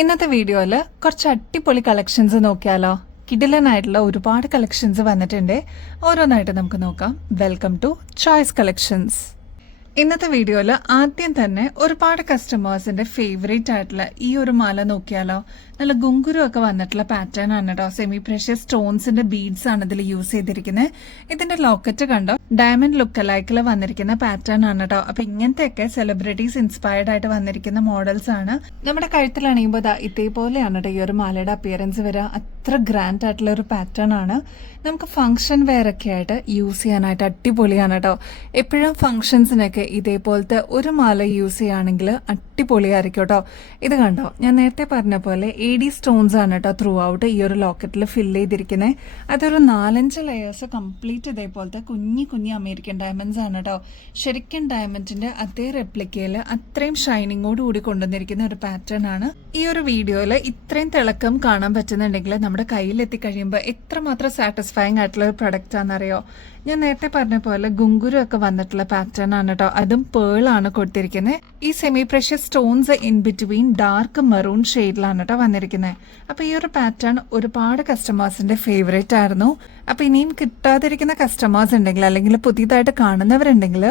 ഇന്നത്തെ വീഡിയോയിൽ കുറച്ച് അടിപൊളി കളക്ഷൻസ് നോക്കിയാലോ. കിടിലനായിട്ടുള്ള ഒരുപാട് കളക്ഷൻസ് വന്നിട്ടുണ്ട്. ഓരോന്നായിട്ട് നമുക്ക് നോക്കാം. Welcome to choice collections. ഇന്നത്തെ വീഡിയോയിൽ ആദ്യം തന്നെ ഒരുപാട് കസ്റ്റമേഴ്സിന്റെ ഫേവറേറ്റ് ആയിട്ടുള്ള ഈ ഒരു മാല നോക്കിയാലോ. നല്ല ഗുങ്കുരു ഒക്കെ വന്നിട്ടുള്ള പാറ്റേൺ ആണ് കേട്ടോ. സെമി പ്രഷ്യസ് സ്റ്റോൺസിന്റെ ബീഡ്സ് ആണ് ഇതിൽ യൂസ് ചെയ്തിരിക്കുന്നത്. ഇതിന്റെ ലോക്കറ്റ് കണ്ടോ, ഡയമണ്ട് ലുക്ക് ലൈക്കിൽ വന്നിരിക്കുന്ന പാറ്റേൺ ആണ് കേട്ടോ. അപ്പൊ ഇങ്ങനത്തെയൊക്കെ സെലിബ്രിറ്റീസ് ഇൻസ്പയർഡ് ആയിട്ട് വന്നിരിക്കുന്ന മോഡൽസ് ആണ്. നമ്മുടെ കഴുത്തിൽ അണിയുമ്പോൾ ഇതേപോലെയാണ് കേട്ടോ ഈ ഒരു മാലയുടെ അപ്പിയറൻസ് വരിക. അത്ര ഗ്രാൻഡ് ആയിട്ടുള്ള ഒരു പാറ്റേൺ ആണ്. നമുക്ക് ഫംഗ്ഷൻ വെയർ ഒക്കെ ആയിട്ട് യൂസ് ചെയ്യാനായിട്ട് അടിപൊളിയാണ് കേട്ടോ. എപ്പോഴും ഫംഗ്ഷൻസിനൊക്കെ ഇതേപോലത്തെ ഒരു മാല യൂസ് ചെയ്യുകയാണെങ്കിൽ അടിപൊളിയായിരിക്കും കേട്ടോ. ഇത് കണ്ടോ, ഞാൻ നേരത്തെ പറഞ്ഞ പോലെ AD സ്റ്റോൺസ് ആണ് കേട്ടോ ത്രൂ ഔട്ട് ഈ ഒരു ലോക്കറ്റിൽ ഫില്ല് ചെയ്തിരിക്കുന്നത്. അതൊരു 4-5 ലെയേഴ്സ് കംപ്ലീറ്റ് ഇതേപോലത്തെ കുഞ്ഞി കുഞ്ഞി അമേരിക്കൻ ഡയമണ്ട്സ് ആണ് കേട്ടോ. ശരിക്കും ഡയമണ്ടിന്റെ അതേ റെപ്ലിക്കയിൽ അത്രയും ഷൈനിങ്ങോട് കൂടി കൊണ്ടുവന്നിരിക്കുന്ന ഒരു പാറ്റേൺ ആണ്. ഈ ഒരു വീഡിയോയിൽ ഇത്രയും തിളക്കം കാണാൻ പറ്റുന്നുണ്ടെങ്കിൽ നമ്മുടെ കയ്യിൽ എത്തിക്കഴിയുമ്പോൾ എത്രമാത്രം സാറ്റിസ്ഫൈങ് ആയിട്ടുള്ള ഒരു പ്രൊഡക്റ്റ് ആണെന്നറിയോ. ഞാൻ നേരത്തെ പറഞ്ഞ പോലെ ഗുങ്കുരു ഒക്കെ വന്നിട്ടുള്ള പാറ്റേൺ ആണ് കേട്ടോ. അതും പേൾ ആണ് കൊടുത്തിരിക്കുന്നത്. ഈ semi precious stones in between dark maroon ഷെയ്ഡിലാണ് കേട്ടോ വന്നിരിക്കുന്നത്. അപ്പൊ ഈ ഒരു പാറ്റേൺ ഒരുപാട് കസ്റ്റമേഴ്സിന്റെ ഫേവറേറ്റ് ആയിരുന്നു. അപ്പൊ ഇനിയും കിട്ടാതിരിക്കുന്ന കസ്റ്റമേഴ്സ് ഉണ്ടെങ്കിൽ അല്ലെങ്കിൽ പുതിയതായിട്ട് കാണുന്നവരുണ്ടെങ്കിൽ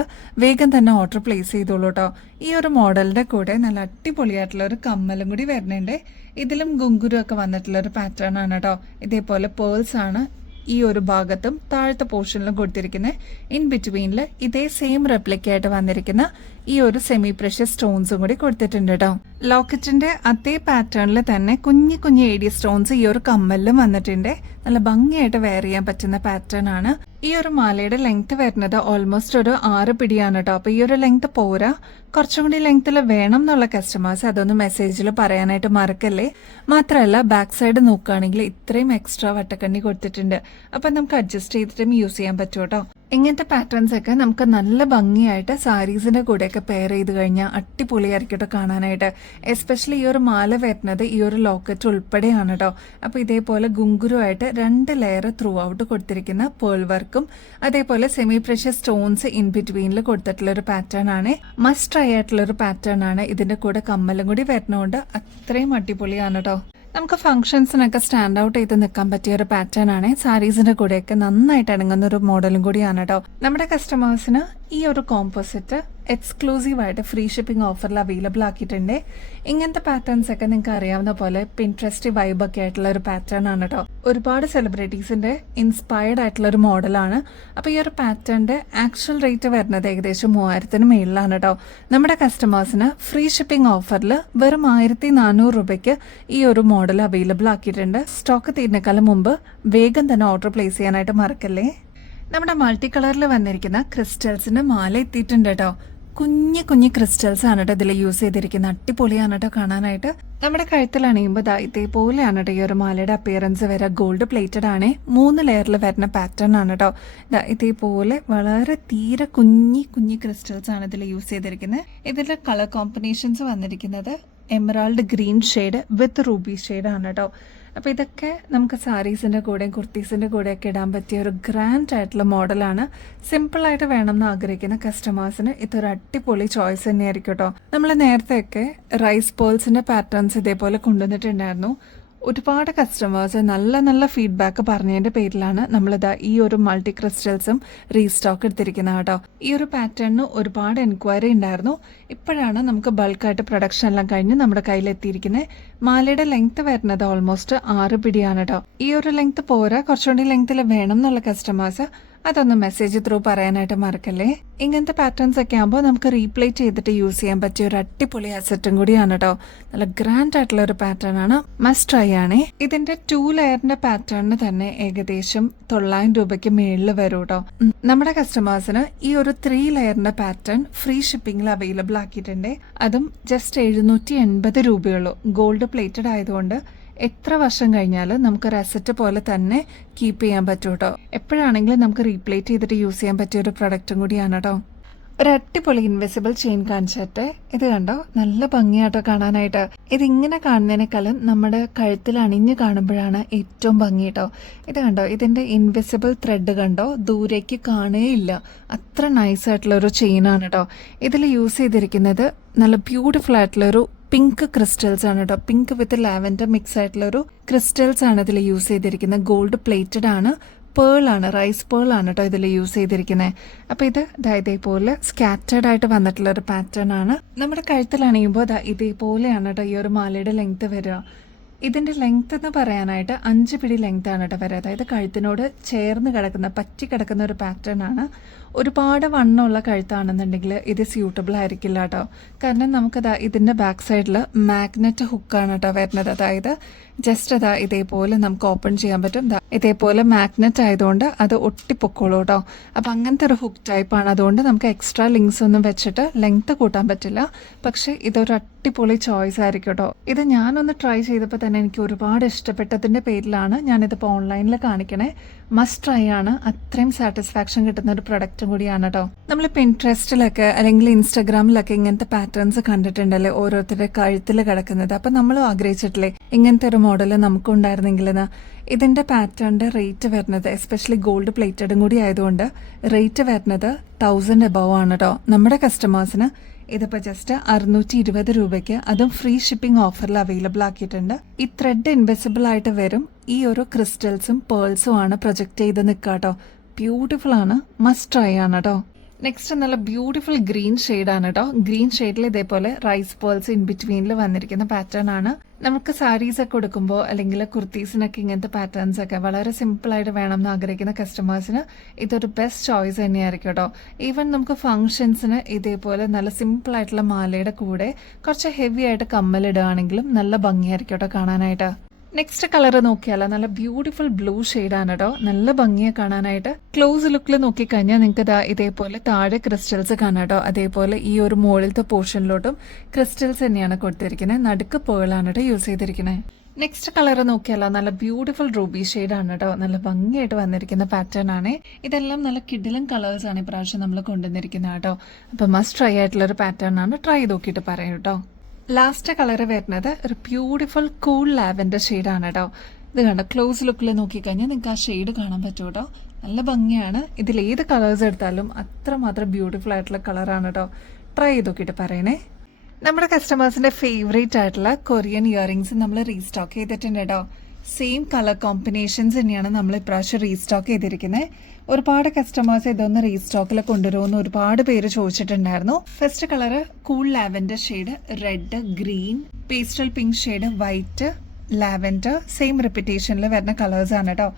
വേഗം തന്നെ ഓർഡർ പ്ലേസ് ചെയ്തോളൂ കേട്ടോ. ഈ ഒരു മോഡലിന്റെ കൂടെ നല്ല അടിപൊളിയായിട്ടുള്ള ഒരു കമ്മലും കൂടി വരുന്നുണ്ട്. ഇതിലും ഗുങ്കുരു ഒക്കെ വന്നിട്ടുള്ള ഒരു പാറ്റേൺ ആണ് കേട്ടോ. ഇതേപോലെ പേൾസ് ആണ് ഈ ഒരു ഭാഗത്തും താഴത്തെ പോർഷനിലും കൊടുത്തിരിക്കുന്നത്. ഇൻ ബിറ്റ്വീനിൽ ഇതേ സെയിം റെപ്ലിക്കായിട്ട് വന്നിരിക്കുന്ന ഈ ഒരു സെമി പ്രഷ്യസ് സ്റ്റോൺസും കൂടി കൊടുത്തിട്ടുണ്ട് കേട്ടോ. ലോക്കറ്റിന്റെ അതേ പാറ്റേണിൽ തന്നെ കുഞ്ഞു കുഞ്ഞു AD സ്റ്റോൺസ് ഈ ഒരു കമ്മലിലും വന്നിട്ടുണ്ട്. നല്ല ഭംഗിയായിട്ട് വെയർ ചെയ്യാൻ പറ്റുന്ന പാറ്റേൺ ആണ്. ഈ ഒരു മാലയുടെ ലെങ്ത് വരുന്നത് ഓൾമോസ്റ്റ് ഒരു 6 പിടിയാണ് കേട്ടോ. അപ്പൊ ഈ ഒരു ലെങ്ത് പോരാ, കുറച്ചും കൂടി ലെങ്ത്തിൽ വേണം എന്നുള്ള കസ്റ്റമേഴ്സ് അതൊന്ന് മെസ്സേജിൽ പറയാനായിട്ട് മറക്കല്ലേ. മാത്രമല്ല ബാക്ക് സൈഡ് നോക്കുകയാണെങ്കിൽ ഇത്രയും എക്സ്ട്രാ വട്ടക്കണ്ണി കൊടുത്തിട്ടുണ്ട്. അപ്പൊ നമുക്ക് അഡ്ജസ്റ്റ് ചെയ്തിട്ടും യൂസ് ചെയ്യാൻ പറ്റും കേട്ടോ. ഇങ്ങനത്തെ പാറ്റേൺസ് ഒക്കെ നമുക്ക് നല്ല ഭംഗിയായിട്ട് സാരീസിന്റെ കൂടെയൊക്കെ പെയർ ചെയ്ത് കഴിഞ്ഞാൽ അടിപൊളിയായിരിക്കും കേട്ടോ കാണാനായിട്ട്. എസ്പെഷ്യലി ഈ ഒരു മാല വരുന്നത് ഈ ഒരു ലോക്കറ്റ് ഉൾപ്പെടെയാണ് കേട്ടോ. അപ്പൊ ഇതേപോലെ ഗുങ്കുരുവായിട്ട് 2 ലെയർ ത്രൂ ഔട്ട് കൊടുത്തിരിക്കുന്ന പേൾ വർക്കും അതേപോലെ സെമി പ്രഷ്യസ് സ്റ്റോൺസ് ഇൻ ബിറ്റ്വീനിൽ കൊടുത്തിട്ടുള്ള ഒരു പാറ്റേൺ ആണ്. മസ്റ്റ് ട്രൈ ആയിട്ടുള്ള ഒരു പാറ്റേൺ ആണ്. ഇതിന്റെ കൂടെ കമ്മലും കൂടി വരുന്നതുകൊണ്ട് അത്രയും അടിപൊളിയാണ് കേട്ടോ. നമുക്ക് ഫംഗ്ഷൻസിനൊക്കെ സ്റ്റാൻഡ് ഔട്ട് ചെയ്ത് നിൽക്കാൻ പറ്റിയ ഒരു പാറ്റേൺ ആണ്. സാരീസിന്റെ കൂടെയൊക്കെ നന്നായിട്ട് ഇണങ്ങുന്ന ഒരു മോഡലും കൂടിയാണ് കേട്ടോ. നമ്മുടെ കസ്റ്റമേഴ്സിന് ഈ ഒരു കോമ്പോസിറ്റ് എക്സ്ക്ലൂസീവ് ആയിട്ട് ഫ്രീ ഷിപ്പിംഗ് ഓഫറിൽ അവൈലബിൾ ആക്കിയിട്ടുണ്ട്. ഇങ്ങനത്തെ പാറ്റേൺസ് ഒക്കെ നിങ്ങൾക്ക് അറിയാവുന്ന പോലെ പിൻട്രസ്റ്റ് വൈബ് ഒക്കെ ആയിട്ടുള്ള ഒരു പാറ്റേൺ ആണ് കേട്ടോ. ഒരുപാട് സെലിബ്രിറ്റീസിന്റെ ഇൻസ്പയർഡ് ആയിട്ടുള്ള ഒരു മോഡലാണ്. അപ്പൊ ഈ ഒരു പാറ്റേണിന്റെ ആക്ച്വൽ റേറ്റ് വരുന്നത് ഏകദേശം 3000-ന് മേളിലാണ് കേട്ടോ. നമ്മുടെ കസ്റ്റമേഴ്സിന് ഫ്രീ ഷിപ്പിംഗ് ഓഫറിൽ വെറും 1400 രൂപയ്ക്ക് ഈ ഒരു മോഡൽ അവൈലബിൾ ആക്കിയിട്ടുണ്ട്. സ്റ്റോക്ക് തീരുന്നേക്കാളും മുമ്പ് വേഗം തന്നെ ഓർഡർ പ്ലേസ് ചെയ്യാനായിട്ട് മറക്കല്ലേ. നമ്മുടെ മൾട്ടി കളറിൽ വന്നിരിക്കുന്ന ക്രിസ്റ്റൽസിന്റെ മാല എത്തിയിട്ടുണ്ട് കേട്ടോ. കുഞ്ഞു കുഞ്ഞു ക്രിസ്റ്റൽസ് ആണ് കേട്ടോ ഇതിൽ യൂസ് ചെയ്തിരിക്കുന്നത്. അടിപൊളിയാണ് കേട്ടോ കാണാനായിട്ട്. നമ്മുടെ കഴുത്തിൽ അണിയുമ്പോൾ ഇതേപോലെയാണ് കേട്ടോ ഈ ഒരു മാലയുടെ അപ്പിയറൻസ് വരെ. ഗോൾഡ് പ്ലേറ്റഡ് ആണ്. 3 ലെയറിൽ വരുന്ന പാറ്റേൺ ആണ് കേട്ടോ. ഇതേപോലെ വളരെ തീരെ കുഞ്ഞി കുഞ്ഞി ക്രിസ്റ്റൽസ് ആണ് ഇതിൽ യൂസ് ചെയ്തിരിക്കുന്നത്. ഇതിലെ കളർ കോമ്പിനേഷൻസ് വന്നിരിക്കുന്നത് എമറാൾഡ് ഗ്രീൻ ഷെയ്ഡ് വിത്ത് റൂബി ഷെയ്ഡ് ആണ് കേട്ടോ. അപ്പോൾ ഇതൊക്കെ നമുക്ക് സാരീസിന്റെ കൂടെയും കുർത്തീസിന്റെ കൂടെയൊക്കെ ഇടാൻ പറ്റിയ ഒരു ഗ്രാൻഡ് ആയിട്ടുള്ള മോഡലാണ്. സിമ്പിളായിട്ട് വേണമെന്ന് ആഗ്രഹിക്കുന്ന കസ്റ്റമേഴ്സിന് ഇതൊരു അടിപൊളി ചോയ്സ് തന്നെയായിരിക്കും കേട്ടോ. നമ്മൾ നേരത്തെയൊക്കെ റൈസ് പേൾസിന്റെ പാറ്റേൺസ് ഇതേപോലെ കൊണ്ടുവന്നിട്ടുണ്ടായിരുന്നു. ഒരുപാട് കസ്റ്റമേഴ്സ് നല്ല നല്ല ഫീഡ്ബാക്ക് പറഞ്ഞതിന്റെ പേരിലാണ് നമ്മളിതാ ഈ ഒരു മൾട്ടി ക്രിസ്റ്റൽസും റീസ്റ്റോക്ക് എടുത്തിരിക്കുന്നത് കേട്ടോ. ഈ ഒരു പാറ്റേണിന് ഒരുപാട് എൻക്വയറി ഉണ്ടായിരുന്നു. ഇപ്പോഴാണ് നമുക്ക് ബൾക്കായിട്ട് പ്രൊഡക്ഷൻ എല്ലാം കഴിഞ്ഞ് നമ്മുടെ കയ്യിൽ എത്തിയിരിക്കുന്നത്. മാലയുടെ ലെങ്ത് വരുന്നത് ഓൾമോസ്റ്റ് 6 പിടിയാണ് കേട്ടോ. ഈ ഒരു ലെങ്ത് പോരാ, കുറച്ചുകൂടി ലെങ്ത്തിൽ വേണം എന്നുള്ള കസ്റ്റമേഴ്സ് അതൊന്ന് മെസ്സേജ് ത്രൂ പറയാനായിട്ട് മറക്കല്ലേ. ഇങ്ങനത്തെ പാറ്റേൺസ് ഒക്കെ ആകുമ്പോൾ നമുക്ക് റീപ്ലേറ്റ് ചെയ്തിട്ട് യൂസ് ചെയ്യാൻ പറ്റിയ ഒരു അടിപൊളി അസറ്റും കൂടിയാണ് കേട്ടോ. നല്ല ഗ്രാൻഡ് ആയിട്ടുള്ള ഒരു പാറ്റേൺ ആണ്. മസ്റ്റ് ട്രൈ ആണ്. ഇതിന്റെ 2 ലെയറിന്റെ പാറ്റേണിന് തന്നെ ഏകദേശം 900 രൂപയ്ക്ക് മേളിൽ വരും കേട്ടോ. നമ്മുടെ കസ്റ്റമേഴ്സിന് ഈ ഒരു 3 ലെയറിന്റെ പാറ്റേൺ ഫ്രീ ഷിപ്പിംഗിൽ അവൈലബിൾ ആക്കിയിട്ടുണ്ട്. അതും ജസ്റ്റ് 780 രൂപയുള്ളൂ. ഗോൾഡ് പ്ലേറ്റഡ് ആയതുകൊണ്ട് എത്ര വർഷം കഴിഞ്ഞാലും നമുക്കൊരു അസറ്റ് പോലെ തന്നെ കീപ്പ് ചെയ്യാൻ പറ്റും കേട്ടോ. എപ്പോഴാണെങ്കിലും നമുക്ക് റീപ്ലേറ്റ് ചെയ്തിട്ട് യൂസ് ചെയ്യാൻ പറ്റിയ ഒരു പ്രൊഡക്റ്റും കൂടിയാണ് കേട്ടോ. ഒരു അടിപൊളി ഇൻവിസിബിൾ ചെയിൻ കാണിച്ചിട്ട് ഇത് കണ്ടോ, നല്ല ഭംഗിയാട്ടോ കാണാനായിട്ട്. ഇതിങ്ങനെ കാണുന്നതിനേക്കാളും നമ്മുടെ കഴുത്തിൽ അണിഞ്ഞു കാണുമ്പോഴാണ് ഏറ്റവും ഭംഗി കേട്ടോ. ഇത് കണ്ടോ, ഇതിന്റെ ഇൻവിസിബിൾ ത്രെഡ് കണ്ടോ, ദൂരേക്ക് കാണുകയില്ല. അത്ര നൈസ് ആയിട്ടുള്ള ഒരു ചെയിനാണ് കേട്ടോ. ഇതിൽ യൂസ് ചെയ്തിരിക്കുന്നത് നല്ല ബ്യൂട്ടിഫുൾ ആയിട്ടുള്ളൊരു പിങ്ക് ക്രിസ്റ്റൽസ് ആണ് കേട്ടോ. പിങ്ക് വിത്ത് ലാവൻഡർ മിക്സ് ആയിട്ടുള്ള ഒരു ക്രിസ്റ്റൽസ് ആണ് ഇതിൽ യൂസ് ചെയ്തിരിക്കുന്നത്. ഗോൾഡ് പ്ലേറ്റഡ് ആണ്, പേൾ ആണ്, റൈസ് പേൾ ആണ് കേട്ടോ ഇതിൽ യൂസ് ചെയ്തിരിക്കുന്നത്. അപ്പോൾ ഇത് ഇതേപോലെ സ്കാറ്റേഡ് ആയിട്ട് വന്നിട്ടുള്ള ഒരു പാറ്റേൺ ആണ്. നമ്മുടെ കഴുത്തിലണിയുമ്പോൾ ഇതേപോലെയാണ് കേട്ടോ ഈ ഒരു മാലയുടെ ലെങ്ത് വരിക. ഇതിൻ്റെ ലെങ്ത് എന്ന് പറയാനായിട്ട് 5 പിടി ലെങ്ത് ആണ് കേട്ടോ വരിക. അതായത് കഴുത്തിനോട് ചേർന്ന് കിടക്കുന്ന, പറ്റി കിടക്കുന്ന ഒരു പാറ്റേൺ ആണ്. ഒരുപാട് വണ്ണമുള്ള കഴുത്താണെന്നുണ്ടെങ്കിൽ ഇത് സ്യൂട്ടബിൾ ആയിരിക്കില്ല കേട്ടോ. കാരണം നമുക്കതാ ഇതിൻ്റെ ബാക്ക് സൈഡിൽ മാഗ്നറ്റ് ഹുക്കാണ് കേട്ടോ വരുന്നത്. അതായത് ജസ്റ്റ് ഇതേപോലെ നമുക്ക് ഓപ്പൺ ചെയ്യാൻ പറ്റും. ഇതേപോലെ മാഗ്നറ്റ് ആയതുകൊണ്ട് അത് ഒട്ടിപ്പൊക്കോളൂ കേട്ടോ. അപ്പം അങ്ങനത്തെ ഒരു ഹുക്ക് ടൈപ്പാണ്. അതുകൊണ്ട് നമുക്ക് എക്സ്ട്രാ ലിങ്ക്സ് ഒന്നും വെച്ചിട്ട് ലെങ്ത് കൂട്ടാൻ പറ്റില്ല. പക്ഷേ ഇതൊരു അടിപൊളി ചോയ്സ് ആയിരിക്കും കേട്ടോ. ഇത് ഞാനൊന്ന് ട്രൈ ചെയ്തപ്പോൾ തന്നെ എനിക്ക് ഒരുപാട് ഇഷ്ടപ്പെട്ടതിൻ്റെ പേരിലാണ് ഞാനിതിപ്പോൾ ഓൺലൈനിൽ കാണിക്കണേ. മസ്റ്റ് ട്രൈ ആണ്. അത്രയും സാറ്റിസ്ഫാക്ഷൻ കിട്ടുന്ന ഒരു പ്രൊഡക്റ്റും കൂടിയാണ് കേട്ടോ. നമ്മൾ പിൻട്രസ്റ്റിലൊക്കെ അല്ലെങ്കിൽ ഇൻസ്റ്റാഗ്രാമിലൊക്കെ ഇങ്ങനത്തെ പാറ്റേൺസ് കണ്ടിട്ടുണ്ടല്ലേ, ഓരോരുത്തരുടെ കഴുത്തിൽ കിടക്കുന്നത്. അപ്പം നമ്മളും ആഗ്രഹിച്ചിട്ടില്ലേ ഇങ്ങനത്തെ ഒരു മോഡൽ നമുക്കും ഉണ്ടായിരുന്നെങ്കിലെന്ന്. ഇതിൻ്റെ പാറ്റേണിൻ്റെ റേറ്റ് വരുന്നത്, എസ്പെഷ്യലി ഗോൾഡ് പ്ലേറ്റഡും കൂടി ആയതുകൊണ്ട് റേറ്റ് വരുന്നത് 1000 above ആണ് കേട്ടോ. നമ്മുടെ കസ്റ്റമേഴ്സിന് ഇതിപ്പോൾ ജസ്റ്റ് 620 രൂപയ്ക്ക്, അതും ഫ്രീ ഷിപ്പിംഗ് ഓഫറിൽ അവൈലബിൾ ആക്കിയിട്ടുണ്ട്. ഈ ത്രെഡ് ഇൻവിസിബിൾ ആയിട്ട് വരും. ഈ ഒരു ക്രിസ്റ്റൽസും പേൾസും ആണ് പ്രൊജക്റ്റ് ചെയ്ത് നിൽക്കുക കേട്ടോ. ബ്യൂട്ടിഫുൾ ആണ്, മസ്റ്റ് ട്രൈ ആണ് കേട്ടോ. നെക്സ്റ്റ് നല്ല ബ്യൂട്ടിഫുൾ ഗ്രീൻ ഷെയ്ഡാണ് കേട്ടോ. ഗ്രീൻ ഷെയ്ഡിൽ ഇതേപോലെ റൈസ് പേൾസ് ഇൻ ബിറ്റ്വീനിൽ വന്നിരിക്കുന്ന പാറ്റേൺ ആണ്. നമുക്ക് സാരീസ് ഒക്കെ കൊടുക്കുമ്പോൾ അല്ലെങ്കിൽ കുർത്തീസിനൊക്കെ ഇങ്ങനത്തെ പാറ്റേൺസ് ഒക്കെ വളരെ സിമ്പിളായിട്ട് വേണം എന്ന് ആഗ്രഹിക്കുന്ന കസ്റ്റമേഴ്സിന് ഇതൊരു ബെസ്റ്റ് ചോയ്സ് തന്നെയായിരിക്കും കേട്ടോ. ഈവൻ നമുക്ക് ഫംഗ്ഷൻസിന് ഇതേപോലെ നല്ല സിമ്പിളായിട്ടുള്ള മാലയുടെ കൂടെ കുറച്ച് ഹെവി ആയിട്ട് കമ്മലിടുകയാണെങ്കിലും നല്ല ഭംഗിയായിരിക്കും കേട്ടോ കാണാനായിട്ട്. നെക്സ്റ്റ് കളർ നോക്കിയാലോ, നല്ല ബ്യൂട്ടിഫുൾ ബ്ലൂ ഷെയ്ഡാണ് കേട്ടോ. നല്ല ഭംഗിയെ കാണാനായിട്ട്. ക്ലോസ് ലുക്കിൽ നോക്കിക്കഴിഞ്ഞാൽ നിങ്ങൾക്ക് ഇതേപോലെ താഴെ ക്രിസ്റ്റൽസ് കാണാം കേട്ടോ. അതേപോലെ ഈ ഒരു മുകളിലത്തെ പോർഷനിലോട്ടും ക്രിസ്റ്റൽസ് തന്നെയാണ് കൊടുത്തിരിക്കുന്നത്. നടുക്ക് പേളാണ് കേട്ടോ യൂസ് ചെയ്തിരിക്കുന്നത്. നെക്സ്റ്റ് കളർ നോക്കിയാലോ, നല്ല ബ്യൂട്ടിഫുൾ റൂബി ഷെയ്ഡാണ് കേട്ടോ. നല്ല ഭംഗിയായിട്ട് വന്നിരിക്കുന്ന പാറ്റേൺ ആണ്. ഇതെല്ലാം നല്ല കിഡിലും കളേഴ്സ് ആണ് ഇപ്രാവശ്യം നമ്മൾ കൊണ്ടുവന്നിരിക്കുന്നത് കേട്ടോ. അപ്പോൾ മസ്റ്റ് ട്രൈ ആയിട്ടുള്ളൊരു പാറ്റേൺ ആണ്. ട്രൈ നോക്കിയിട്ട് പറയാം കേട്ടോ. ലാസ്റ്റ് കളർ വരുന്നത് ഒരു ബ്യൂട്ടിഫുൾ കൂൾ ലാവൻഡർ ഷെയ്ഡാണ് കേട്ടോ. ഇത് കണ്ടോ, ക്ലോസ് ലുക്കിൽ നോക്കിക്കഴിഞ്ഞാൽ നിങ്ങൾക്ക് ആ ഷെയ്ഡ് കാണാൻ പറ്റും കേട്ടോ. നല്ല ഭംഗിയാണ്. ഇതിൽ ഏത് കളേഴ്സ് എടുത്താലും അത്രമാത്രം ബ്യൂട്ടിഫുൾ ആയിട്ടുള്ള കളറാണ് കേട്ടോ. ട്രൈ ചെയ്ത് നോക്കിയിട്ട് പറയണേ. നമ്മുടെ കസ്റ്റമേഴ്സിൻ്റെ ഫേവറേറ്റ് ആയിട്ടുള്ള കൊറിയൻ ഇയറിങ്സ് നമ്മൾ റീസ്റ്റോക്ക് ചെയ്തിട്ടുണ്ട് കേട്ടോ. സെയിം കളർ കോമ്പിനേഷൻസ് തന്നെയാണ് നമ്മൾ ഇപ്രാവശ്യം റീസ്റ്റോക്ക് ചെയ്തിരിക്കുന്നത്. ഒരുപാട് കസ്റ്റമേഴ്സ് ഇതൊന്ന് റീസ്റ്റോക്കിൽ കൊണ്ടുവരുമെന്ന് ഒരുപാട് പേര് ചോദിച്ചിട്ടുണ്ടായിരുന്നു. First colour cool lavender shade, red, green, pastel pink shade, white, lavender, same റിപ്പീറ്റേഷനിൽ വരുന്ന കളേഴ്സ് ആണ് കേട്ടോ.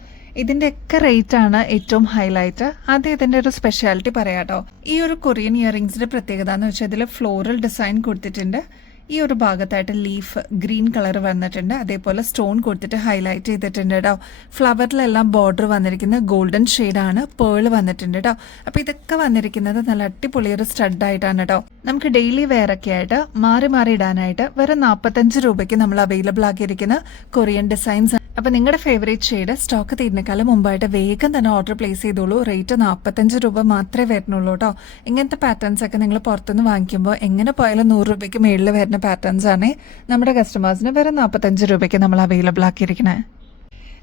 ഇതിന്റെ ഒക്കെ റേറ്റ് ആണ് ഏറ്റവും ഹൈലൈറ്റ്. ആദ്യം ഇതിന്റെ ഒരു സ്പെഷ്യാലിറ്റി പറയാം കേട്ടോ. ഈ ഒരു കൊറിയൻ ഇയറിംഗ്സിന്റെ പ്രത്യേകത എന്ന് വെച്ചാൽ ഇതിൽ ഫ്ലോറൽ ഡിസൈൻ കൊടുത്തിട്ടുണ്ട്. ഈ ഒരു ഭാഗത്തായിട്ട് ലീഫ് ഗ്രീൻ കളർ വന്നിട്ടുണ്ട്. അതേപോലെ സ്റ്റോൺ കൊടുത്തിട്ട് ഹൈലൈറ്റ് ചെയ്തിട്ടുണ്ട് കേട്ടോ. ഫ്ലവറിലെല്ലാം ബോർഡർ വന്നിരിക്കുന്നത് ഗോൾഡൻ ഷെയ്ഡാണ്. പേൾ വന്നിട്ടുണ്ട് കേട്ടോ. അപ്പോൾ ഇതൊക്കെ വന്നിരിക്കുന്നത് നല്ല അടിപൊളി ഒരു സ്റ്റഡ് ആയിട്ടാണ് കേട്ടോ. നമുക്ക് ഡെയിലി വെയർ ഒക്കെ ആയിട്ട് മാറി മാറി ഇടാനായിട്ട് വെറും 45 രൂപയ്ക്ക് നമ്മൾ അവൈലബിൾ ആക്കിയിരിക്കുന്ന കൊറിയൻ ഡിസൈൻസ്. അപ്പോൾ നിങ്ങളുടെ ഫേവറേറ്റ് ഷെയ്ഡ് സ്റ്റോക്ക് തീരുന്നേക്കാളും മുമ്പായിട്ട് വേഗം തന്നെ ഓർഡർ പ്ലേസ് ചെയ്തോളൂ. റേറ്റ് 45 രൂപ മാത്രമേ വരുന്നുള്ളൂ കേട്ടോ. ഇങ്ങനത്തെ പാറ്റേൺസ് ഒക്കെ നിങ്ങൾ പുറത്തുനിന്ന് വാങ്ങിക്കുമ്പോൾ എങ്ങനെ പോയാലും 100 രൂപയ്ക്ക് മേളിൽ വരുന്ന പാറ്റേൺസ് ആണ് നമ്മുടെ കസ്റ്റമേഴ്സിന് വെറും 45 രൂപയ്ക്ക് നമ്മൾ അവൈലബിൾ ആക്കിയിരിക്കുന്നത്.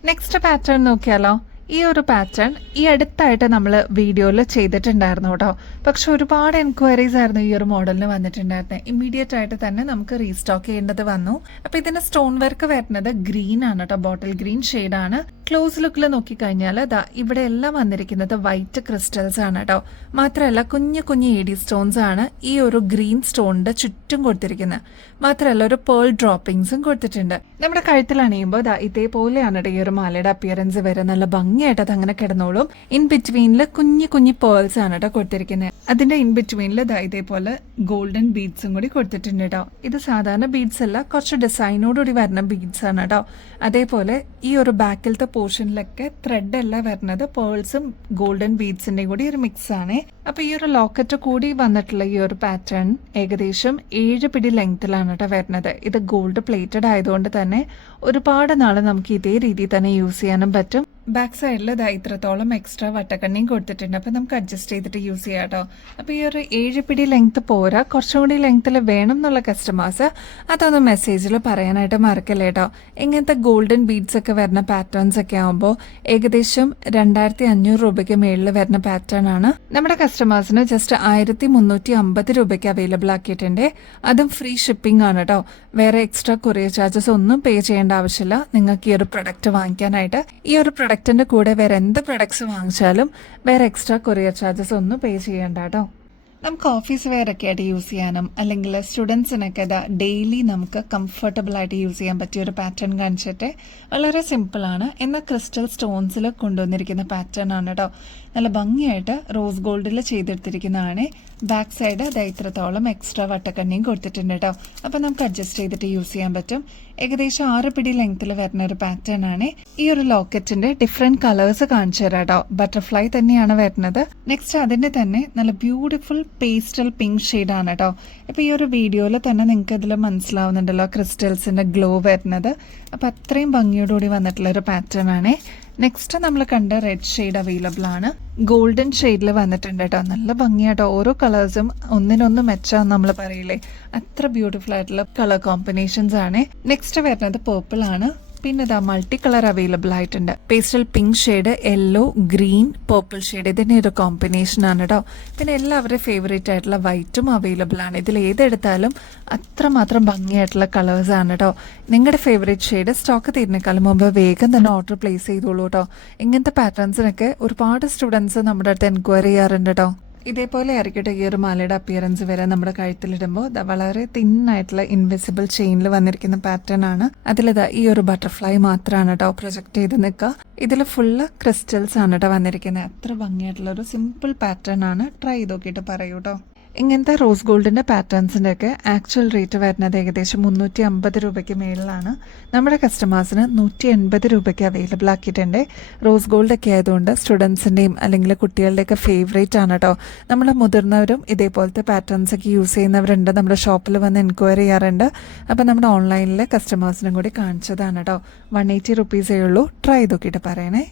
നെക്സ്റ്റ് പാറ്റേൺ നോക്കിയാലോ. ഈ ഒരു പാറ്റേൺ ഈ അടുത്തായിട്ട് നമ്മൾ വീഡിയോയിൽ ചെയ്തിട്ടുണ്ടായിരുന്നു കേട്ടോ. പക്ഷെ ഒരുപാട് എൻക്വയറീസ് ആയിരുന്നു ഈ ഒരു മോഡലിന് വന്നിട്ടുണ്ടായിരുന്നത്. ഇമ്മീഡിയറ്റ് ആയിട്ട് തന്നെ നമുക്ക് റീസ്റ്റോക്ക് ചെയ്യേണ്ടത് വന്നു. അപ്പോൾ ഇതിന്റെ സ്റ്റോൺ വർക്ക് വരുന്നത് ഗ്രീൻ ആണ് കേട്ടോ. ബോട്ടിൽ ഗ്രീൻ ഷെയ്ഡാണ്. ക്ലോസ് ലുക്കിൽ നോക്കിക്കഴിഞ്ഞാൽ ഇവിടെ എല്ലാം വന്നിരിക്കുന്നത് വൈറ്റ് ക്രിസ്റ്റൽസ് ആണ് കേട്ടോ. മാത്രമല്ല കുഞ്ഞു കുഞ്ഞു എഡി സ്റ്റോൺസ് ആണ് ഈ ഒരു ഗ്രീൻ സ്റ്റോണിന്റെ ചുറ്റും കൊടുത്തിരിക്കുന്നത്. മാത്രമല്ല ഒരു പേൾ ഡ്രോപ്പിംഗ്സും കൊടുത്തിട്ടുണ്ട്. നമ്മുടെ കഴുത്തിൽ അണിയുമ്പോൾ ഇതേപോലെയാണ് ഈ ഒരു മാലയുടെ അപ്പിയറൻസ് വരെ. നല്ല ഭംഗിയായിട്ട് അത് അങ്ങനെ കിടന്നോളും. ഇൻ ബിറ്റ്വീനിൽ കുഞ്ഞു കുഞ്ഞു പേൾസ് ആണ് കേട്ടോ കൊടുത്തിരിക്കുന്നത്. അതിന്റെ ഇൻ ബിറ്റ്വീനിൽ ഇതേപോലെ ഗോൾഡൻ ബീഡ്സും കൂടി കൊടുത്തിട്ടുണ്ട് കേട്ടോ. ഇത് സാധാരണ ബീഡ്സ് അല്ല, കുറച്ച് ഡിസൈനോടുകൂടി വരുന്ന ബീഡ്സ് ആണ് കേട്ടോ. അതേപോലെ ഈ ഒരു ബാക്കിലത്തെ പോർഷനിലൊക്കെ ത്രെഡ് അല്ല വരുന്നത്, പേൾസും ഗോൾഡൻ ബീഡ്സിന്റെയും കൂടി ഒരു മിക്സ് ആണ്. അപ്പൊ ഈ ഒരു ലോക്കറ്റ് കൂടി വന്നിട്ടുള്ള ഈ ഒരു പാറ്റേൺ ഏകദേശം 7 പിടി ലെങ്ത്തിലാണ് കേട്ടോ വരുന്നത്. ഇത് ഗോൾഡ് പ്ലേറ്റഡ് ആയതുകൊണ്ട് തന്നെ ഒരുപാട് നാൾ നമുക്ക് ഇതേ രീതിയിൽ തന്നെ യൂസ് ചെയ്യാനും പറ്റും. ബാക്ക് സൈഡിൽ ഇതാ ഇത്രത്തോളം എക്സ്ട്രാ വട്ടക്കണ്ണിയും കൊടുത്തിട്ടുണ്ട്. അപ്പോൾ നമുക്ക് അഡ്ജസ്റ്റ് ചെയ്തിട്ട് യൂസ് ചെയ്യാം കേട്ടോ. അപ്പോൾ ഈ ഒരു 7 പിടി ലെങ്ത്ത് പോരാ, കുറച്ചും കൂടി ലെങ്ത്തിൽ വേണം എന്നുള്ള കസ്റ്റമേഴ്സ് അതൊന്ന് മെസ്സേജിൽ പറയാനായിട്ട് മറക്കല്ലേ കേട്ടോ. ഇങ്ങനത്തെ ഗോൾഡൻ ബീഡ്സ് ഒക്കെ വരുന്ന പാറ്റേൺസ് ഒക്കെ ആകുമ്പോൾ ഏകദേശം 2500 രൂപയ്ക്ക് മേളിൽ വരുന്ന പാറ്റേൺ ആണ്. നമ്മുടെ കസ്റ്റമേഴ്സിന് ജസ്റ്റ് 1350 രൂപയ്ക്ക് അവൈലബിൾ ആക്കിയിട്ടുണ്ട്. അതും ഫ്രീ ഷിപ്പിംഗ് ആണ് കേട്ടോ. വേറെ എക്സ്ട്രാ കൊറിയർ ചാർജസ് ഒന്നും പേ ചെയ്യേണ്ട ആവശ്യമില്ല നിങ്ങൾക്ക് ഈ ഒരു പ്രൊഡക്റ്റ് വാങ്ങിക്കാനായിട്ട്. ഈ ഒരു പ്രൊഡക്റ്റിന്റെ കൂടെ വേറെ എന്ത് പ്രൊഡക്ട്സ് വാങ്ങിച്ചാലും വേറെ എക്സ്ട്രാ കൊറിയർ ചാർജസ് ഒന്നും പേ ചെയ്യേണ്ട കേട്ടോ. നമുക്ക് ഓഫീസ് വെയർ ഒക്കെ ആയിട്ട് യൂസ് ചെയ്യാനും അല്ലെങ്കിൽ സ്റ്റുഡൻസിനൊക്കെ ഇതാ ഡെയിലി നമുക്ക് കംഫർട്ടബിൾ ആയിട്ട് യൂസ് ചെയ്യാൻ പറ്റിയ ഒരു പാറ്റേൺ കാണിച്ചിട്ട് വളരെ സിമ്പിളാണ്. എന്നാൽ ക്രിസ്റ്റൽ സ്റ്റോൺസിൽ കൊണ്ടുവന്നിരിക്കുന്ന പാറ്റേൺ ആണ് കേട്ടോ. നല്ല ഭംഗിയായിട്ട് റോസ് ഗോൾഡിൽ ചെയ്തെടുത്തിരിക്കുന്നതാണ്. ബാക്ക് സൈഡ് അത് ഇത്രത്തോളം എക്സ്ട്രാ വട്ടക്കണ്ണിയും കൊടുത്തിട്ടുണ്ട് കേട്ടോ. അപ്പം നമുക്ക് അഡ്ജസ്റ്റ് ചെയ്തിട്ട് യൂസ് ചെയ്യാൻ പറ്റും. ഏകദേശം 6 പിടി ലെങ്ത്തിൽ വരുന്ന ഒരു പാറ്റേൺ ആണ്. ഈ ഒരു ലോക്കറ്റിന്റെ ഡിഫറെന്റ് കളേഴ്സ് കാണിച്ചു തരാം കേട്ടോ. ബട്ടർഫ്ലൈ തന്നെയാണ് വരുന്നത്. നെക്സ്റ്റ് അതിന്റെ തന്നെ നല്ല ബ്യൂട്ടിഫുൾ പേസ്റ്റൽ പിങ്ക് ഷെയ്ഡാണ് കേട്ടോ. ഇപ്പൊ ഈ ഒരു വീഡിയോയിൽ തന്നെ നിങ്ങൾക്ക് ഇതിൽ മനസ്സിലാവുന്നുണ്ടല്ലോ ക്രിസ്റ്റൽസിന്റെ ഗ്ലോ വരുന്നത്. അപ്പൊ അത്രയും ഭംഗിയോടുകൂടി വന്നിട്ടുള്ള ഒരു പാറ്റേൺ ആണ്. നെക്സ്റ്റ് നമ്മൾ കണ്ട റെഡ് ഷെയ്ഡ് അവൈലബിൾ ആണ്. ഗോൾഡൻ ഷെയ്ഡിൽ വന്നിട്ടുണ്ട് കേട്ടോ. നല്ല ഭംഗിയാട്ടോ. ഓരോ കളേഴ്സും ഒന്നിനൊന്ന് മെച്ചാന്ന് നമ്മൾ പറയില്ലേ, അത്ര ബ്യൂട്ടിഫുൾ ആയിട്ടുള്ള കളർ കോമ്പിനേഷൻസ് ആണ്. നെക്സ്റ്റ് വരുന്നത് പേർപ്പിൾ ആണ്. പിന്നെ ഇതാ മൾട്ടി കളർ അവൈലബിൾ ആയിട്ടുണ്ട്. Pastel pink shade, yellow, green, purple shade, ഇതിന്റെ ഒരു കോമ്പിനേഷൻ ആണ് കേട്ടോ. പിന്നെ എല്ലാവരുടെ ഫേവറേറ്റ് ആയിട്ടുള്ള വൈറ്റും അവൈലബിൾ ആണ്. ഇതിൽ ഏതെടുത്താലും അത്രമാത്രം ഭംഗിയായിട്ടുള്ള കളേഴ്സ് ആണ് കേട്ടോ. നിങ്ങളുടെ ഫേവറേറ്റ് ഷെയ്ഡ് സ്റ്റോക്ക് തീരുന്നേക്കാളും മുമ്പ് വേഗം തന്നെ ഓർഡർ പ്ലേസ് ചെയ്തോളൂ കേട്ടോ. ഇങ്ങനത്തെ പാറ്റേൺസിനൊക്കെ ഒരുപാട് സ്റ്റുഡൻസ് നമ്മുടെ അടുത്ത് എൻക്വയറി ചെയ്യാറുണ്ട് കേട്ടോ. ഇതേപോലെ ആയിരിക്കട്ടെ ഈ ഒരു മാലയുടെ അപ്പിയറൻസ് വരെ നമ്മുടെ കഴുത്തിലിടുമ്പോൾ വളരെ തിന്നായിട്ടുള്ള ഇൻവിസിബിൾ ചെയിനിൽ വന്നിരിക്കുന്ന പാറ്റേൺ ആണ്. അതിലിതാ ഈ ഒരു ബട്ടർഫ്ലൈ മാത്രമാണ് കേട്ടോ പ്രൊജക്ട് ചെയ്ത് നിൽക്കുക. ഇതിൽ ഫുള്ള് ക്രിസ്റ്റൽസ് ആണ് കേട്ടോ വന്നിരിക്കുന്നത്. അത്ര ഭംഗിയായിട്ടുള്ള ഒരു സിമ്പിൾ പാറ്റേൺ ആണ്. ട്രൈ ചെയ്ത് നോക്കിയിട്ട് പറയൂ കേട്ടോ. ഇങ്ങനത്തെ റോസ് ഗോൾഡിന്റെ പാറ്റേൺസിന്റെ ഒക്കെ ആക്ച്വൽ റേറ്റ് വരുന്നത് ഏകദേശം 350 രൂപയ്ക്ക് മേളിലാണ്. നമ്മുടെ കസ്റ്റമേഴ്സിന് 180 രൂപയ്ക്ക് അവൈലബിൾ ആക്കിയിട്ടുണ്ട്. റോസ് ഗോൾഡ് ഒക്കെ ആയതുകൊണ്ട് സ്റ്റുഡൻസിന്റെയും അല്ലെങ്കിൽ കുട്ടികളുടെയൊക്കെ ഫേവറേറ്റ് ആണ് കേട്ടോ. നമ്മുടെ മുതിർന്നവരും ഇതേപോലത്തെ പാറ്റേൺസ് ഒക്കെ യൂസ് ചെയ്യുന്നവരുണ്ട്. നമ്മുടെ ഷോപ്പിൽ വന്ന് എൻക്വയറി ചെയ്യാറുണ്ട്. അപ്പം നമ്മുടെ ഓൺലൈനിലെ കസ്റ്റമേഴ്സിനും കൂടി കാണിച്ചതാണ് കേട്ടോ. 180 റുപ്പീസേ ഉള്ളൂ. ട്രൈ ചെയ്ത് നോക്കിയിട്ട് പറയണേ.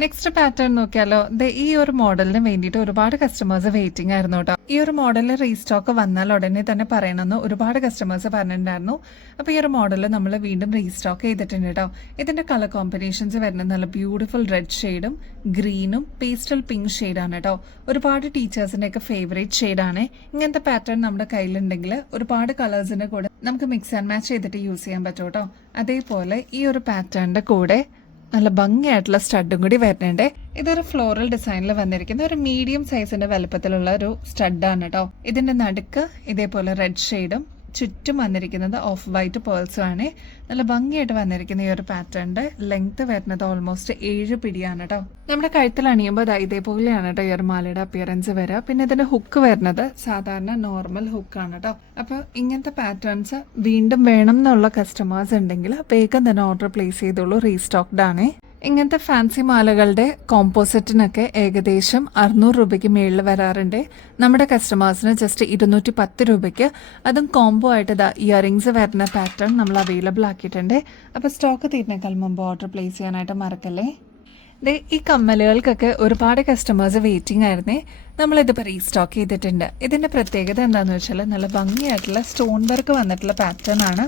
നെക്സ്റ്റ് പാറ്റേൺ നോക്കിയാലോ. ഈ ഒരു മോഡലിന് വേണ്ടിയിട്ട് ഒരുപാട് കസ്റ്റമേഴ്സ് വെയിറ്റിംഗ് ആയിരുന്നു കേട്ടോ. ഈ ഒരു മോഡലിൽ റീസ്റ്റോക്ക് വന്നാൽ ഉടനെ തന്നെ പറയണമെന്ന് ഒരുപാട് കസ്റ്റമേഴ്സ് പറഞ്ഞിട്ടുണ്ടായിരുന്നു. അപ്പോൾ ഈ ഒരു മോഡൽ നമ്മൾ വീണ്ടും റീസ്റ്റോക്ക് ചെയ്തിട്ടുണ്ട് കേട്ടോ. ഇതിന്റെ കളർ കോമ്പിനേഷൻസ് വരുന്നത് നല്ല ബ്യൂട്ടിഫുൾ റെഡ് ഷെയ്ഡും ഗ്രീനും പേസ്റ്റൽ പിങ്ക് ഷെയ്ഡാണ് കേട്ടോ. ഒരുപാട് ടീച്ചേഴ്സിന്റെ ഒക്കെ ഫേവറേറ്റ് ഷെയ്ഡാണ്. ഇങ്ങനത്തെ പാറ്റേൺ നമ്മുടെ കയ്യിലുണ്ടെങ്കിൽ ഒരുപാട് കളേഴ്സിന്റെ കൂടെ നമുക്ക് മിക്സ് ആൻഡ് മാച്ച് ചെയ്തിട്ട് യൂസ് ചെയ്യാൻ പറ്റും കേട്ടോ. അതേപോലെ ഈ ഒരു പാറ്റേണിന്റെ കൂടെ നല്ല ഭംഗിയായിട്ടുള്ള സ്റ്റഡും കൂടി വരുന്നുണ്ട്. ഇതൊരു ഫ്ലോറൽ ഡിസൈനിൽ വന്നിരിക്കുന്ന ഒരു മീഡിയം സൈസിന്റെ വലുപ്പത്തിലുള്ള ഒരു സ്റ്റഡാണ് കേട്ടോ. ഇതിന്റെ നടുക്ക് ഇതേപോലെ റെഡ് ഷെയ്ഡും ചുറ്റും വന്നിരിക്കുന്നത് ഓഫ് വൈറ്റ് പേൾസും ആണ്. നല്ല ഭംഗിയായിട്ട് വന്നിരിക്കുന്ന ഈ ഒരു പാറ്റേണിന്റെ ലെങ്ത് വരുന്നത് ഓൾമോസ്റ്റ് 7 പിടിയാണ് കേട്ടോ. നമ്മുടെ കഴുത്തിൽ അണിയുമ്പോൾ ഇതേപോലെയാണ് കേട്ടോ ഈ ഒരു മാലയുടെ അപ്പിയറൻസ് വരിക. പിന്നെ ഇതിന്റെ ഹുക്ക് വരുന്നത് സാധാരണ നോർമൽ ഹുക്കാണ് കേട്ടോ. അപ്പോൾ ഇങ്ങനത്തെ പാറ്റേൺസ് വീണ്ടും വേണം എന്നുള്ള കസ്റ്റമേഴ്സ് ഉണ്ടെങ്കിൽ വേഗം തന്നെ ഓർഡർ പ്ലേസ് ചെയ്തോളൂ. റീസ്റ്റോക്ഡ് ആണ്. ഇങ്ങനത്തെ ഫാൻസി മാലകളുടെ കോമ്പോസിറ്റിനൊക്കെ ഏകദേശം 600 രൂപയ്ക്ക് മേളിൽ വരാറുണ്ട്. നമ്മുടെ കസ്റ്റമേഴ്സിന് ജസ്റ്റ് 210 രൂപയ്ക്ക് അതും കോംബോ ആയിട്ട് ഇയറിങ്സ് വരുന്ന പാറ്റേൺ നമ്മൾ അവൈലബിൾ ആക്കിയിട്ടുണ്ട്. അപ്പോൾ സ്റ്റോക്ക് തീരുന്നേക്കാൾ മുമ്പ് ഓർഡർ പ്ലേസ് ചെയ്യാനായിട്ട് മറക്കല്ലേ. ഈ കമ്മലുകൾക്കൊക്കെ ഒരുപാട് കസ്റ്റമേഴ്സ് വെയിറ്റിംഗ് ആയിരുന്നേ. നമ്മളിതിപ്പോൾ റീസ്റ്റോക്ക് ചെയ്തിട്ടുണ്ട്. ഇതിൻ്റെ പ്രത്യേകത എന്താണെന്ന് വെച്ചാൽ നല്ല ഭംഗിയായിട്ടുള്ള സ്റ്റോൺ വർക്ക് വന്നിട്ടുള്ള പാറ്റേൺ ആണ്.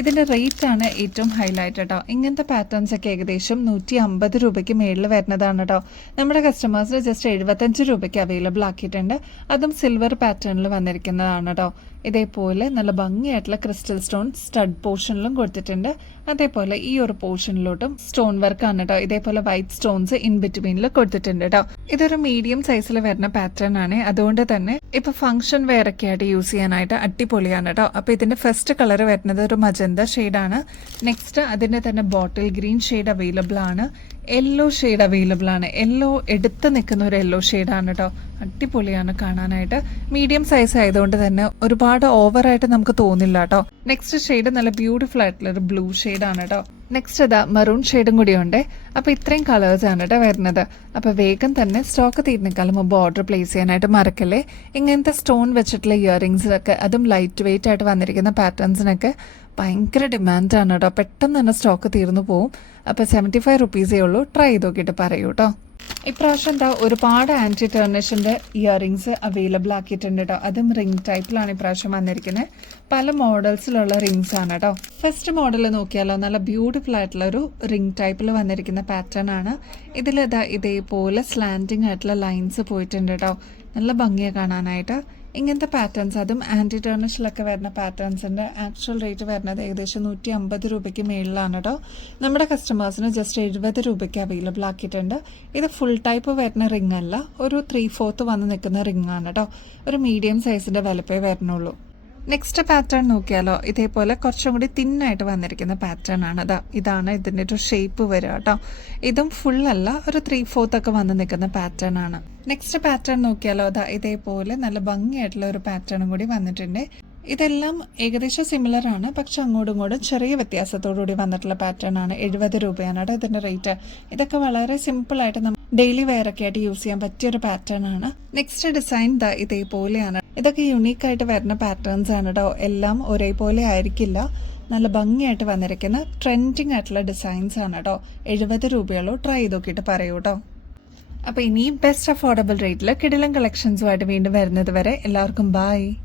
ഇതിൻ്റെ റേറ്റ് ആണ് ഏറ്റവും ഹൈലൈറ്റ് കേട്ടോ. ഇങ്ങനത്തെ പാറ്റേൺസ് ഒക്കെ ഏകദേശം 150 രൂപയ്ക്ക് മേളിൽ വരുന്നതാണ് കേട്ടോ. നമ്മുടെ കസ്റ്റമേഴ്സിന് ജസ്റ്റ് 75 രൂപയ്ക്ക് അവൈലബിൾ ആക്കിയിട്ടുണ്ട്. അതും സിൽവർ പാറ്റേണിൽ വന്നിരിക്കുന്നതാണ് കേട്ടോ. ഇതേപോലെ നല്ല ഭംഗിയായിട്ടുള്ള ക്രിസ്റ്റൽ സ്റ്റോൺ സ്റ്റഡ് പോർഷനിലും കൊടുത്തിട്ടുണ്ട്. അതേപോലെ ഈ ഒരു പോർഷനിലോട്ടും സ്റ്റോൺ വർക്ക് ആണ് കേട്ടോ. ഇതേപോലെ വൈറ്റ് സ്റ്റോൺസ് ഇൻ ബിറ്റ്വീനിൽ കൊടുത്തിട്ടുണ്ട് കേട്ടോ. ഇതൊരു മീഡിയം സൈസിൽ വരുന്ന പാറ്റേൺ ആണ്. അതുകൊണ്ട് തന്നെ ഇപ്പൊ ഫംഗ്ഷൻ വെയർ ഒക്കെ ആയിട്ട് യൂസ് ചെയ്യാനായിട്ട് അടിപൊളിയാണ് കേട്ടോ. അപ്പൊ ഇതിന്റെ ഫസ്റ്റ് കളർ വരുന്നത് ഒരു മജന്ത ഷെയ്ഡാണ്. നെക്സ്റ്റ് അതിന്റെ തന്നെ ബോട്ടിൽ ഗ്രീൻ ഷെയ്ഡ് അവൈലബിൾ ആണ്. യെല്ലോ ഷെയ്ഡ് അവൈലബിൾ ആണ്. യെല്ലോ എടുത്ത് നിൽക്കുന്ന ഒരു യെല്ലോ ഷെയ്ഡാണ് കേട്ടോ. അടിപൊളിയാണ് കാണാനായിട്ട്. മീഡിയം സൈസ് ആയതുകൊണ്ട് തന്നെ ഒരുപാട് ഓവറായിട്ട് നമുക്ക് തോന്നില്ല കേട്ടോ. നെക്സ്റ്റ് ഷെയ്ഡ് നല്ല ബ്യൂട്ടിഫുൾ ആയിട്ടുള്ള ഒരു ബ്ലൂ ഷെയ്ഡാണ് കേട്ടോ. നെക്സ്റ്റ് മെറൂൺ ഷെയ്ഡും കൂടി ഉണ്ട്. അപ്പോൾ ഇത്രയും കളേഴ്സ് ആണ് കേട്ടോ വരുന്നത്. അപ്പോൾ വേഗം തന്നെ സ്റ്റോക്ക് തീരുന്നേക്കാളും മുമ്പ് ഓർഡർ പ്ലേസ് ചെയ്യാനായിട്ട് മറക്കല്ലേ. ഇങ്ങനത്തെ സ്റ്റോൺ വെച്ചിട്ടുള്ള ഇയറിങ്സിലൊക്കെ അതും ലൈറ്റ് വെയിറ്റ് ആയിട്ട് വന്നിരിക്കുന്ന പാറ്റേൺസിനൊക്കെ ഭയങ്കര ഡിമാൻഡാണ് കേട്ടോ. പെട്ടെന്ന് തന്നെ സ്റ്റോക്ക് തീർന്നു പോവും. അപ്പോൾ 75 റുപ്പീസേ ഉള്ളൂ. ട്രൈ ചെയ്ത് നോക്കിയിട്ട് പറയൂ കേട്ടോ. ഇപ്രാവശ്യം എന്താ ഒരുപാട് ആൻറ്റി ടേർണിഷിൻ്റെ ഇയറിങ്സ് അവൈലബിൾ ആക്കിയിട്ടുണ്ട് കേട്ടോ. അതും റിംഗ് ടൈപ്പിലാണ് ഇപ്രാവശ്യം വന്നിരിക്കുന്നത്. പല മോഡൽസിലുള്ള റിങ്സ് ആണ് കേട്ടോ. ഫസ്റ്റ് മോഡൽ നോക്കിയാലോ, നല്ല ബ്യൂട്ടിഫുൾ ആയിട്ടുള്ള ഒരു റിംഗ് ടൈപ്പിൽ വന്നിരിക്കുന്ന പാറ്റേൺ ആണ്. ഇതിലിതാ ഇതേപോലെ സ്ലാൻഡിങ് ആയിട്ടുള്ള ലൈൻസ് പോയിട്ടുണ്ട് കേട്ടോ. നല്ല ഭംഗിയാണ് കാണാനായിട്ട്. ഇങ്ങനത്തെ പാറ്റേൺസ്, അതും ആൻറ്റി ടേർണിഷിലൊക്കെ വരുന്ന പാറ്റേൺസിൻ്റെ ആക്ച്വൽ റേറ്റ് വരുന്നത് ഏകദേശം 150 രൂപയ്ക്ക് മേളിലാണ് കേട്ടോ. നമ്മുടെ കസ്റ്റമേഴ്സിന് ജസ്റ്റ് 70 രൂപയ്ക്ക് അവൈലബിൾ ആക്കിയിട്ടുണ്ട്. ഇത് ഫുൾ ടൈപ്പ് വരുന്ന റിംഗ് അല്ല, ഒരു 3/4 വന്ന് നിൽക്കുന്ന റിംഗ് ആണ് കേട്ടോ. ഒരു മീഡിയം സൈസിൻ്റെ വലുപ്പേ വരുന്നുള്ളൂ. നെക്സ്റ്റ് പാറ്റേൺ നോക്കിയാലോ, ഇതേപോലെ കുറച്ചും കൂടി തിന്നായിട്ട് വന്നിരിക്കുന്ന പാറ്റേൺ ആണ്. ഇതാണ് ഇതിൻ്റെ ഒരു ഷേപ്പ് വരിക കേട്ടോ. ഇതും ഫുൾ അല്ല, ഒരു 3/4 ഒക്കെ വന്ന് നിൽക്കുന്ന പാറ്റേൺ ആണ്. നെക്സ്റ്റ് പാറ്റേൺ നോക്കിയാലോ, ഇതേപോലെ നല്ല ഭംഗിയായിട്ടുള്ള ഒരു പാറ്റേണും കൂടി വന്നിട്ടുണ്ട്. ഇതെല്ലാം ഏകദേശം സിമിലർ ആണ്, പക്ഷെ അങ്ങോട്ടും ഇങ്ങോട്ടും ചെറിയ വ്യത്യാസത്തോടുകൂടി വന്നിട്ടുള്ള പാറ്റേൺ ആണ്. 70 രൂപയാണ് കേട്ടോ ഇതിൻ്റെ റേറ്റ്. ഇതൊക്കെ വളരെ സിമ്പിളായിട്ട് നമ്മൾ ഡെയിലി വെയർ ഒക്കെ ആയിട്ട് യൂസ് ചെയ്യാൻ പറ്റിയൊരു പാറ്റേൺ ആണ്. നെക്സ്റ്റ് ഡിസൈൻ ഇതേപോലെയാണ്. ഇതൊക്കെ യുണീക്ക് ആയിട്ട് വരുന്ന പാറ്റേൺസ് ആണ് കേട്ടോ. എല്ലാം ഒരേപോലെ ആയിരിക്കില്ല. നല്ല ഭംഗിയായിട്ട് വന്നിരിക്കുന്ന ട്രെൻഡിങ് ആയിട്ടുള്ള ഡിസൈൻസ് ആണ് കേട്ടോ. 70 രൂപയുള്ളൂ. ട്രൈ ചെയ്ത് നോക്കിയിട്ട് പറയൂ കേട്ടോ. അപ്പോൾ ഇനി ബെസ്റ്റ് അഫോർഡബിൾ റേറ്റിൽ കിടിലൻ കളക്ഷൻസുമായിട്ട് വീണ്ടും വരുന്നത് വരെ എല്ലാവർക്കും ബൈ.